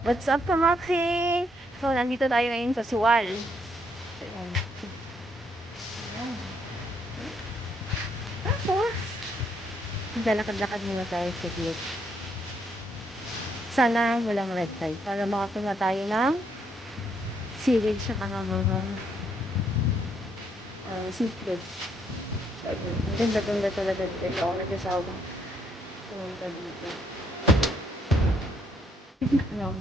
What's up, Kamaxi? So, nandito tayo ngayon sa Suwal. Ayan. Tapos, lalakad-lakad muna tayo sa gate. Sana walang red tide para makapunta tayo ng sewage sa mga seafood. Ang ganda-ganda talaga dito. Hindi ako nagsasawa. Pumunta dito. Ano?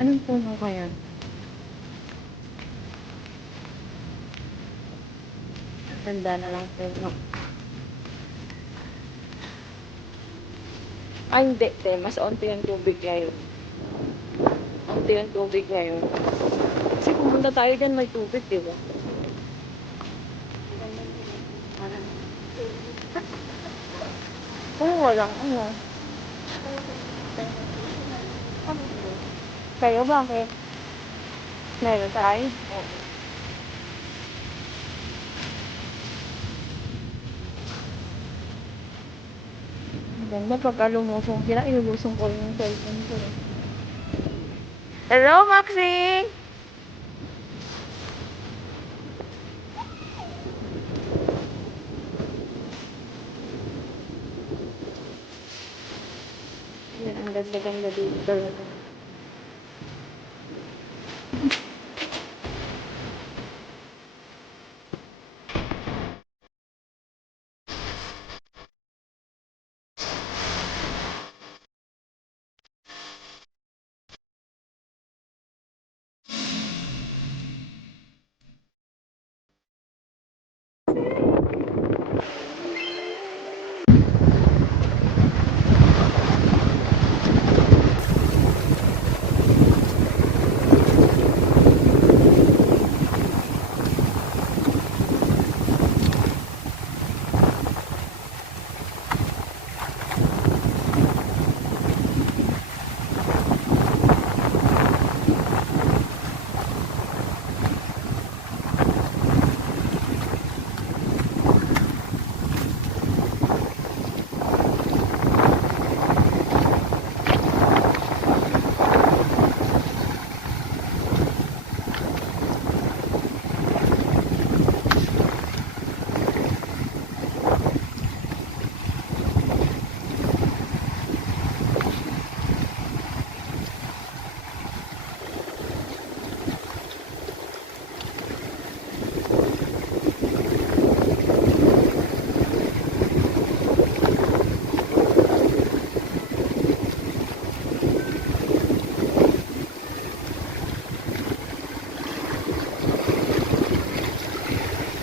Anong puno kaya? Tanda na lang puno. Ay, hindi. Mas onti yung tubig ngayon. Onti yung tubig ngayon. Kasi pumunta tayo dyan, may tubig, di ba? Oo, walang ano. Kayo bakit? Meron tayo? Oo. Ganda pagka lumusong sila, ilulusong ko yung cellphone ko. Hello, Maxine! Yan, ang ganda-ganda dito.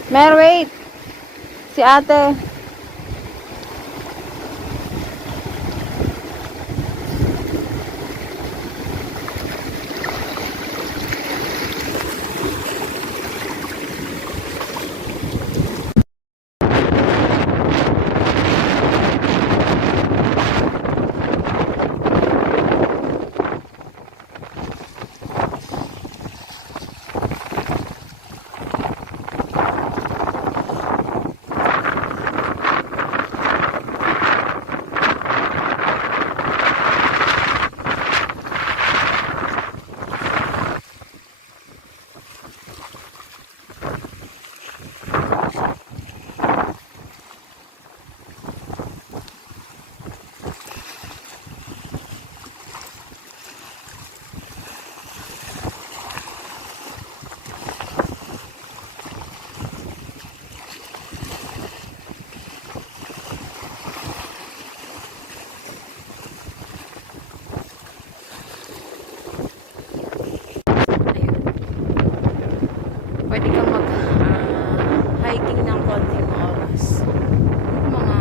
Mer, wait! Si ate. Pwede kang mag-hiking ng konting oras. Mga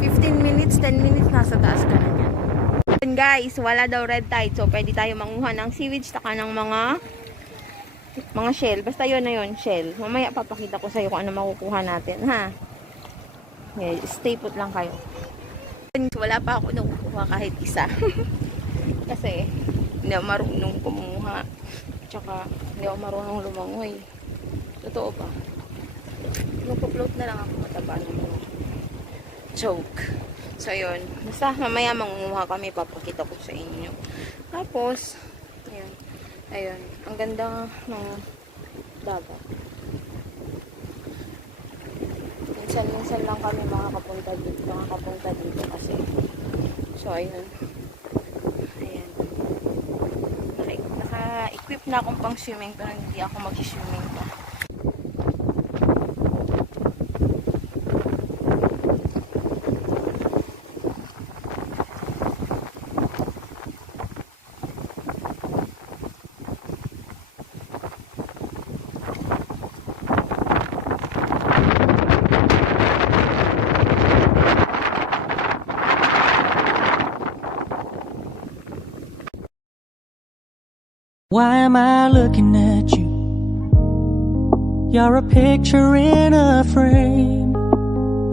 15 minutes, 10 minutes, nasa taas ka na yan. And guys, wala daw red tide. So, pwede tayo manguha ng sewage, taka ng mga shell. Basta yun na yun, shell. Mamaya papakita ko sa'yo kung ano makukuha natin, ha? Okay, stay put lang kayo. Wala pa ako nakukuha kahit isa. Kasi, hindi ako marunong kumuha. Tsaka, hindi ako marunong lumangoy. Totoo ba? Magpa-float na lang ako, mataba naman. Joke. So, yun. Basta mamaya mangunguha kami, papakita ko sa inyo. Tapos, ayun. Ayun. Ang ganda ng dagat. Minsan lang kami makakapunta dito kasi. So, ayun. Ayan. Naka-equip na akong pang swimming pero hindi ako mag-swimming pa. Why am I looking at you? You're a picture in a frame.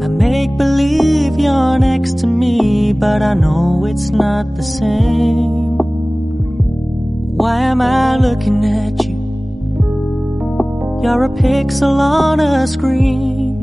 I make believe you're next to me, but I know it's not the same. Why am I looking at you? You're a pixel on a screen.